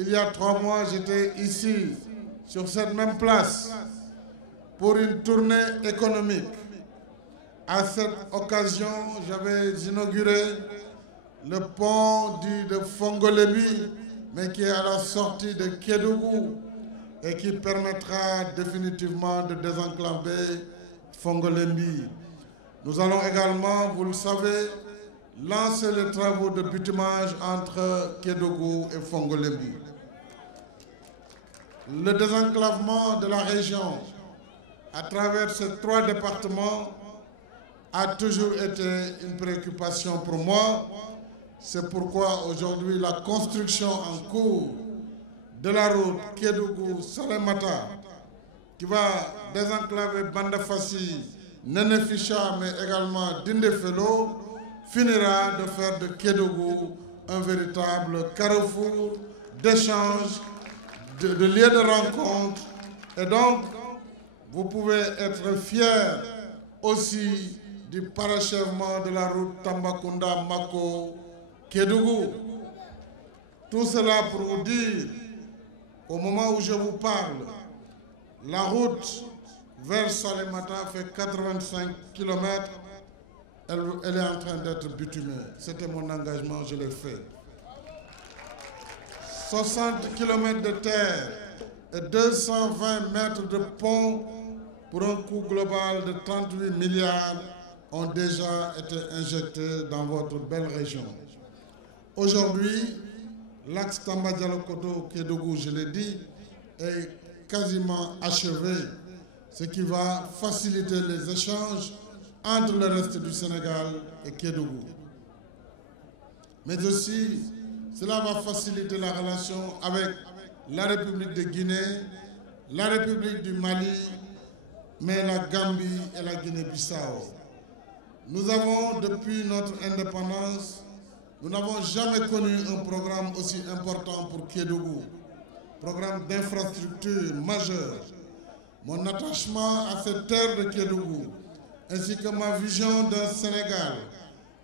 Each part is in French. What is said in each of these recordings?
Il y a 3 mois, j'étais ici, sur cette même place, pour une tournée économique. À cette occasion, j'avais inauguré le pont de Fongolembi, mais qui est à la sortie de Kédougou et qui permettra définitivement de désenclaver Fongolembi. Nous allons également, vous le savez, lancer les travaux de bitumage entre Kédougou et Fongolembi. Le désenclavement de la région à travers ces 3 départements a toujours été une préoccupation pour moi. C'est pourquoi aujourd'hui la construction en cours de la route Kédougou-Salémata qui va désenclaver Bandafassi, Nénéficha mais également Dindéfelo finira de faire de Kédougou un véritable carrefour d'échange, de lieu de rencontre. Et donc, vous pouvez être fiers aussi du parachèvement de la route Tambacounda-Mako-Kédougou. Tout cela pour vous dire, au moment où je vous parle, la route vers Salémata fait 85 km. Elle est en train d'être bitumée. C'était mon engagement, je l'ai fait. 60 km de terre et 220 mètres de pont pour un coût global de 38 milliards ont déjà été injectés dans votre belle région. Aujourd'hui, l'axe Tamba-Dialokoto-Kédougou, je l'ai dit, est quasiment achevé, ce qui va faciliter les échanges entre le reste du Sénégal et Kédougou. Mais aussi, cela va faciliter la relation avec la République de Guinée, la République du Mali, mais la Gambie et la Guinée-Bissau. Nous avons, depuis notre indépendance, nous n'avons jamais connu un programme aussi important pour Kédougou, programme d'infrastructure majeur. Mon attachement à cette terre de Kédougou, ainsi que ma vision d'un Sénégal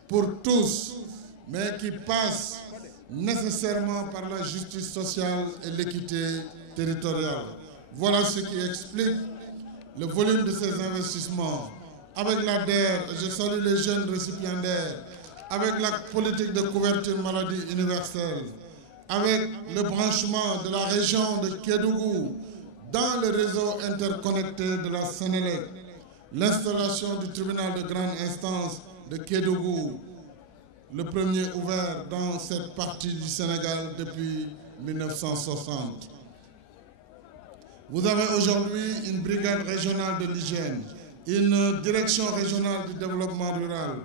pour tous, mais qui passe nécessairement par la justice sociale et l'équité territoriale. Voilà ce qui explique le volume de ces investissements. Avec la DER, je salue les jeunes récipiendaires, avec la politique de couverture maladie universelle, avec le branchement de la région de Kédougou dans le réseau interconnecté de la Sénélec, l'installation du tribunal de grande instance de Kédougou, le premier ouvert dans cette partie du Sénégal depuis 1960. Vous avez aujourd'hui une brigade régionale de l'hygiène, une direction régionale du développement rural,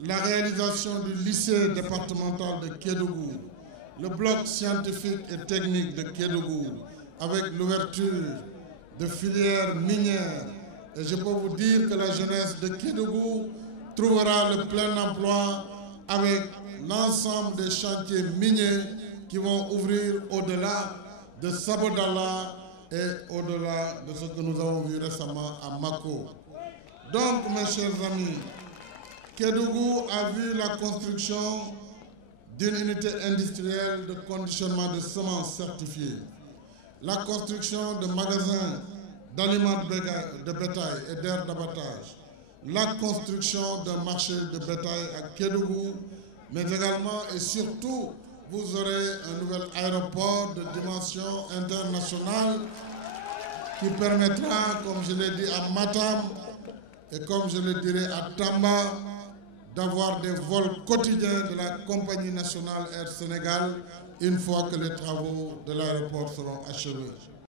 la réalisation du lycée départemental de Kédougou, le bloc scientifique et technique de Kédougou, avec l'ouverture de filières minières. Et je peux vous dire que la jeunesse de Kédougou trouvera le plein emploi avec l'ensemble des chantiers miniers qui vont ouvrir au-delà de Sabodala et au-delà de ce que nous avons vu récemment à Mako. Donc, mes chers amis, Kédougou a vu la construction d'une unité industrielle de conditionnement de semences certifiées, la construction de magasins d'aliments de bétail et d'aires d'abattage, la construction d'un marché de bétail à Kédougou, mais également et surtout, vous aurez un nouvel aéroport de dimension internationale qui permettra, comme je l'ai dit à Matam et comme je le dirai à Tamba, d'avoir des vols quotidiens de la compagnie nationale Air Sénégal une fois que les travaux de l'aéroport seront achevés.